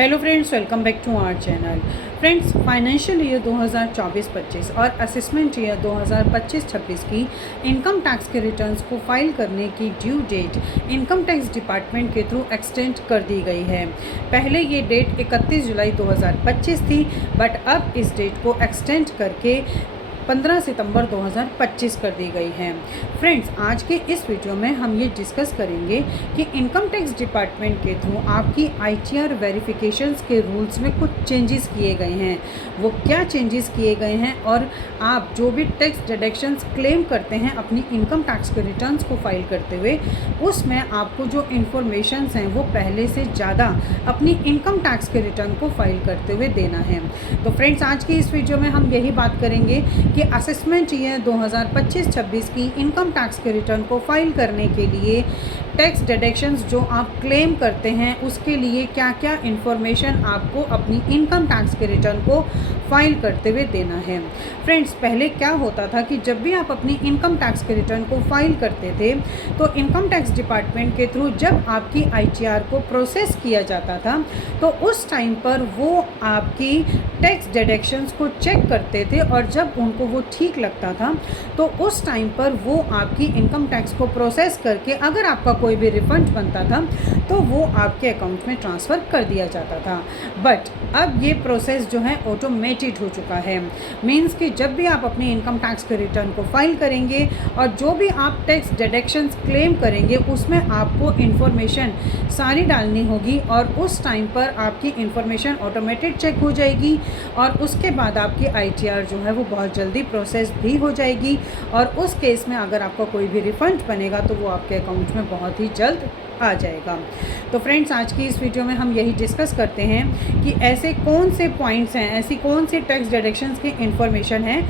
Hello friends, welcome back to our channel. Friends, financial year 2024-25 और assessment year 2025-26 की income tax के returns को file करने की due date income tax department के थ्रू एक्सटेंड कर दी गई है। पहले ये डेट 31 जुलाई 2025 थी, बट अब इस डेट को एक्सटेंड करके 15 सितंबर 2025 कर दी गई है। फ्रेंड्स, आज के इस वीडियो में हम ये डिस्कस करेंगे कि इनकम टैक्स डिपार्टमेंट के थ्रू आपकी आईटीआर वेरिफिकेशंस के रूल्स में कुछ चेंजेस किए गए हैं। वो क्या चेंजेस किए गए हैं और आप जो भी टैक्स डिडक्शंस क्लेम करते हैं अपनी इनकम टैक्स के रिटर्न्स को फाइल करते हुए, उसमें आपको जो इन्फॉर्मेशंस हैं वो पहले से ज़्यादा अपनी इनकम टैक्स के रिटर्न को फाइल करते हुए देना है। तो फ्रेंड्स, आज की इस वीडियो में हम यही बात करेंगे कि असेसमेंट ईयर 2025-26 की इनकम टैक्स के रिटर्न को फाइल करने के लिए टैक्स डिडक्शंस जो आप क्लेम करते हैं उसके लिए क्या क्या इन्फॉर्मेशन आपको अपनी इनकम टैक्स के रिटर्न को फाइल करते हुए देना है। फ्रेंड्स, पहले क्या होता था कि जब भी आप अपनी इनकम टैक्स के रिटर्न को फाइल करते थे तो इनकम टैक्स डिपार्टमेंट के थ्रू जब आपकी आईटीआर को प्रोसेस किया जाता था तो उस टाइम पर वो आपकी टैक्स डिडक्शंस को चेक करते थे और जब उनको वो ठीक लगता था तो उस टाइम पर वो आपकी इनकम टैक्स को प्रोसेस करके अगर आपका कोई भी रिफंड बनता था तो वो आपके अकाउंट में ट्रांसफ़र कर दिया जाता था। बट अब ये प्रोसेस जो है ऑटोमेटेड हो चुका है। मीन्स कि जब भी आप अपनी इनकम टैक्स के रिटर्न को फाइल करेंगे और जो भी आप टैक्स डिडक्शंस क्लेम करेंगे उसमें आपको इन्फॉर्मेशन सारी डालनी होगी और उस टाइम पर आपकी इन्फॉर्मेशन ऑटोमेटेड चेक हो जाएगी और उसके बाद आपकी आईटीआर जो है वो बहुत जल्दी प्रोसेस भी हो जाएगी और उस केस में अगर आपका कोई भी रिफंड बनेगा तो वो आपके अकाउंट में बहुत ही जल्द आ जाएगा। तो फ्रेंड्स, आज की इस वीडियो में हम यही डिस्कस करते हैं कि ऐसे कौन से पॉइंट्स हैं, ऐसी कौन सी टैक्स डिडक्शंस की इन्फॉर्मेशन है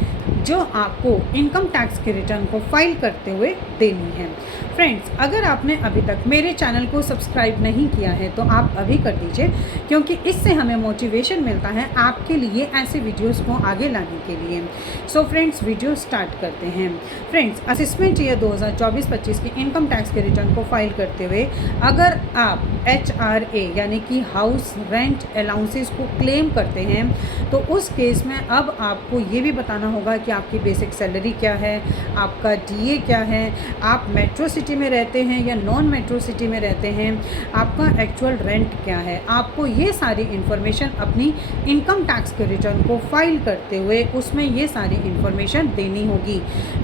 जो आपको इनकम टैक्स के रिटर्न को फाइल करते हुए देनी है। फ्रेंड्स, अगर आपने अभी तक मेरे चैनल को सब्सक्राइब नहीं किया है तो आप अभी कर दीजिए, क्योंकि इससे हमें मोटिवेशन मिलता है आपके लिए ऐसे वीडियोस को आगे लाने के लिए। सो फ्रेंड्स, वीडियो स्टार्ट करते हैं। फ्रेंड्स, असेसमेंट ईयर 2024-25 की इनकम टैक्स के रिटर्न को फाइल करते हुए अगर आप HRA यानी कि हाउस रेंट अलाउंसेस को क्लेम करते हैं तो उस केस में अब आपको ये भी बताना होगा कि आपकी बेसिक सैलरी क्या है, आपका DA क्या है, आप मेट्रो सिटी में रहते हैं या नॉन मेट्रो सिटी में रहते हैं, आपका एक्चुअल रेंट क्या है। आपको ये सारी इन्फॉर्मेशन अपनी इनकम टैक्स के रिटर्न को फाइल करते हुए उसमें ये सारी इन्फॉर्मेशन देनी होगी,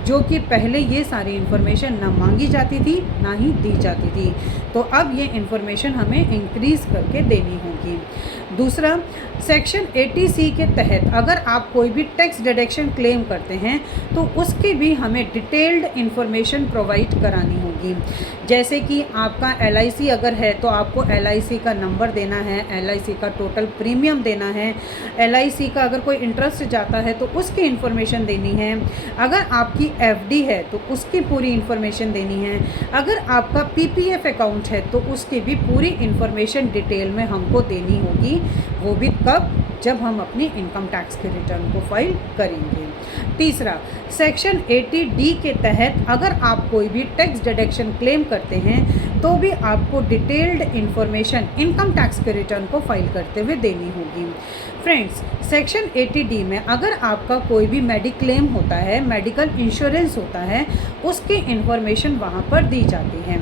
जो कि पहले ये सारी इन्फॉर्मेशन ना मांगी जाती थी ना ही दी जाती थी। तो अब ये इन्फॉर्मेशन हमें इंक्रीज़ करके देनी होगी। दूसरा, सेक्शन 80C के तहत अगर आप कोई भी टैक्स डिडक्शन क्लेम करते हैं तो उसकी भी हमें डिटेल्ड इन्फॉर्मेशन प्रोवाइड करानी होगी। जैसे कि आपका LIC अगर है तो आपको LIC का नंबर देना है, LIC का टोटल प्रीमियम देना है, LIC का अगर कोई इंटरेस्ट जाता है तो उसकी इन्फॉर्मेशन देनी है, अगर आपकी FD है तो उसकी पूरी इन्फॉर्मेशन देनी है, अगर आपका PPF अकाउंट है तो उसकी भी पूरी इन्फॉर्मेशन डिटेल में हमको देनी होगी। वो भी कब? जब हम अपनी इनकम टैक्स के रिटर्न को फाइल करेंगे। तीसरा, सेक्शन 80D के तहत अगर आप कोई भी टैक्स डिडक्शन क्लेम करते हैं तो भी आपको डिटेल्ड इन्फॉर्मेशन इनकम टैक्स के रिटर्न को फाइल करते हुए देनी होगी। फ्रेंड्स, सेक्शन 80D में अगर आपका कोई भी मेडिक्लेम होता है, मेडिकल इंश्योरेंस होता है, उसकी इन्फॉर्मेशन वहाँ पर दी जाती है।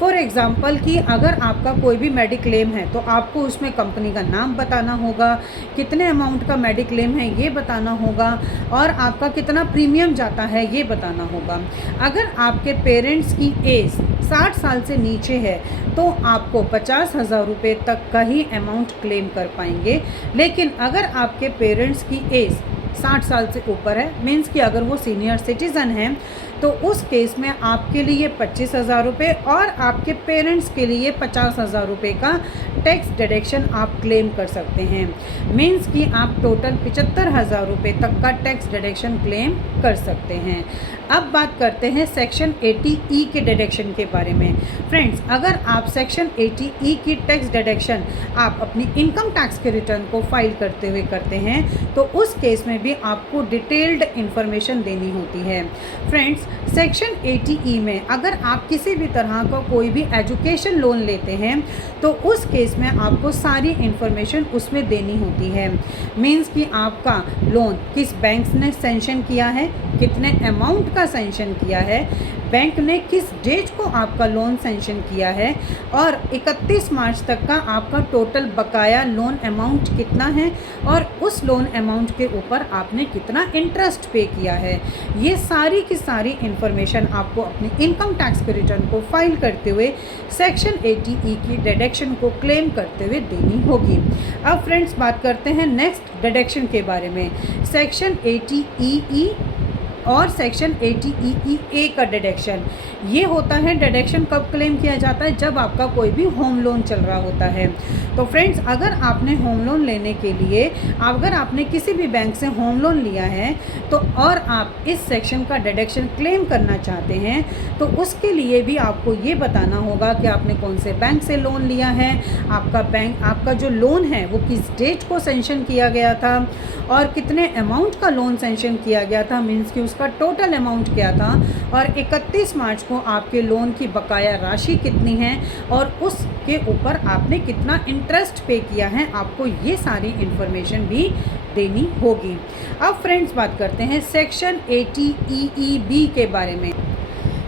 फॉर एग्ज़ाम्पल कि अगर आपका कोई भी मेडिक्लेम है तो आपको उसमें कंपनी का नाम बताना होगा, कितने अमाउंट का मेडिक्लेम है ये बताना होगा और आपका कितना प्रीमियम जाता है ये बताना होगा। अगर आपके पेरेंट्स की एज 60 साल से नीचे है तो आपको 50,000 रुपये तक का ही अमाउंट क्लेम कर पाएंगे। लेकिन अगर आपके पेरेंट्स की एज 60 साल से ऊपर है, मीन्स कि अगर वो सीनियर सिटीज़न हैं, तो उस केस में आपके लिए 25,000 रुपये और आपके पेरेंट्स के लिए 50,000 रुपये का टैक्स डिडक्शन आप क्लेम कर सकते हैं। मीन्स कि आप टोटल 75,000 रुपये तक का टैक्स डिडक्शन क्लेम कर सकते हैं। अब बात करते हैं सेक्शन 80E के डिडक्शन के बारे में। फ्रेंड्स, अगर आप सेक्शन 80E की टैक्स डिडक्शन आप अपनी इनकम टैक्स के रिटर्न को फाइल करते हुए करते हैं तो उस केस में भी आपको डिटेल्ड इन्फॉर्मेशन देनी होती है। फ्रेंड्स, सेक्शन 80E में अगर आप किसी भी तरह का कोई भी एजुकेशन लोन लेते हैं तो उस केस में आपको सारी इन्फॉर्मेशन उसमें देनी होती है। मीन्स कि आपका लोन किस बैंक ने सेंशन किया है, कितने अमाउंट का सेंशन किया है, बैंक ने किस डेट को आपका लोन सेंशन किया है और 31 मार्च तक का आपका टोटल बकाया लोन अमाउंट कितना है और उस लोन अमाउंट के ऊपर आपने कितना इंटरेस्ट पे किया है। ये सारी की सारी इन्फॉर्मेशन आपको अपने इनकम टैक्स के रिटर्न को फाइल करते हुए सेक्शन 80E की डिडक्शन को क्लेम करते हुए देनी होगी। अब फ्रेंड्स बात करते हैं नेक्स्ट डिडक्शन के बारे में। सेक्शन 80EE और सेक्शन 80EE का डिडक्शन, ये होता है डिडक्शन कब क्लेम किया जाता है, जब आपका कोई भी होम लोन चल रहा होता है। तो फ्रेंड्स अगर आपने होम लोन लेने के लिए अगर आपने किसी भी बैंक से होम लोन लिया है तो और आप इस सेक्शन का डिडक्शन क्लेम करना चाहते हैं तो उसके लिए भी आपको ये बताना होगा कि आपने कौन से बैंक से लोन लिया है, आपका जो लोन है वो किस डेट को सेंशन किया गया था और कितने अमाउंट का लोन सेंशन किया गया था, मीन्स कि उसका टोटल अमाउंट क्या था और 31 मार्च को आपके लोन की बकाया राशि कितनी है और उसके ऊपर आपने कितना इंटरेस्ट पे किया है, आपको ये सारी इन्फॉर्मेशन भी देनी होगी। अब फ्रेंड्स बात करते हैं सेक्शन 80EEB के बारे में।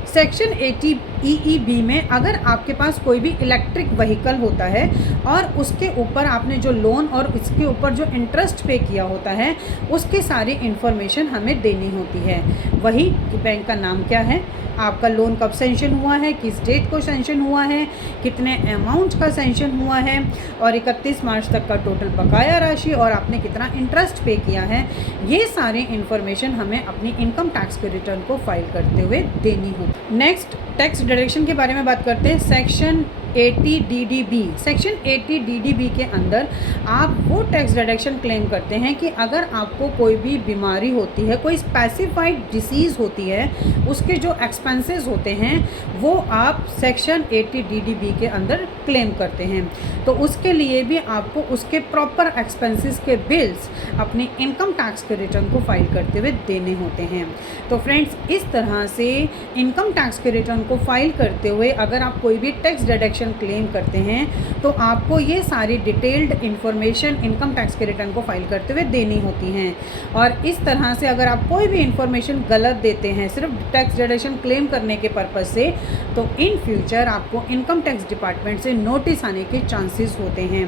सेक्शन 80EEB में अगर आपके पास कोई भी इलेक्ट्रिक व्हीकल होता है और उसके ऊपर आपने जो लोन और उसके ऊपर जो इंटरेस्ट पे किया होता है उसकी सारी इन्फॉर्मेशन हमें देनी होती है। वही बैंक का नाम क्या है, आपका लोन कब सेंशन हुआ है, किस डेट को सेंशन हुआ है, कितने अमाउंट का सेंशन हुआ है और 31 मार्च तक का टोटल बकाया राशि और आपने कितना इंटरेस्ट पे किया है, ये सारी इन्फॉर्मेशन हमें अपनी इनकम टैक्स के रिटर्न को फाइल करते हुए देनी होगी। नेक्स्ट टैक्स डिडक्शन के बारे में बात करते हैं। सेक्शन 80DDB, सेक्शन 80DDB के अंदर आप वो टैक्स डिडक्शन क्लेम करते हैं कि अगर आपको कोई भी बीमारी होती है, कोई स्पेसिफाइड डिसीज़ होती है, उसके जो एक्सपेंसेस होते हैं वो आप सेक्शन 80DDB के अंदर क्लेम करते हैं। तो उसके लिए भी आपको उसके प्रॉपर एक्सपेंसेस के बिल्स अपने इनकम टैक्स के रिटर्न को फाइल करते हुए देने होते हैं। तो फ्रेंड्स इस तरह से इनकम टैक्स के रिटर्न को फाइल करते हुए अगर आप कोई भी टैक्स डिडक्शन क्लेम करते हैं तो आपको ये सारी डिटेल्ड इन्फॉर्मेशन इनकम टैक्स के रिटर्न को फाइल करते हुए देनी होती हैं। और इस तरह से अगर आप कोई भी इन्फॉर्मेशन गलत देते हैं सिर्फ टैक्स डिडक्शन क्लेम करने के पर्पज़ से तो इन फ्यूचर आपको इनकम टैक्स डिपार्टमेंट से नोटिस आने के चांसेस होते हैं।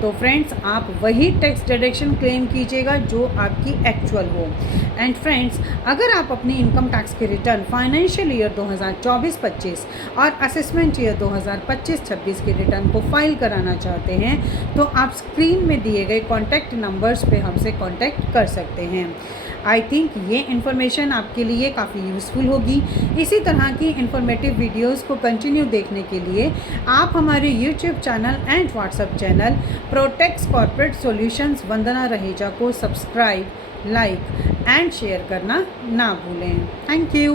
तो फ्रेंड्स आप वही टैक्स डिडक्शन क्लेम कीजिएगा जो आपकी एक्चुअल हो। एंड फ्रेंड्स अगर आप अपनी इनकम टैक्स के रिटर्न फाइनेंशियल ईयर 2024-25 और असेसमेंट ईयर 2025-26 के रिटर्न को फाइल कराना चाहते हैं तो आप स्क्रीन में दिए गए कॉन्टैक्ट नंबर्स पे हमसे कॉन्टैक्ट कर सकते हैं। आई थिंक ये इन्फॉर्मेशन आपके लिए काफ़ी यूज़फुल होगी। इसी तरह की इन्फॉर्मेटिव वीडियोस को कंटिन्यू देखने के लिए आप हमारे YouTube channel and WhatsApp channel Protex corporate solutions Vandana Raheja को सब्सक्राइब, लाइक एंड शेयर करना ना भूलें। Thank you.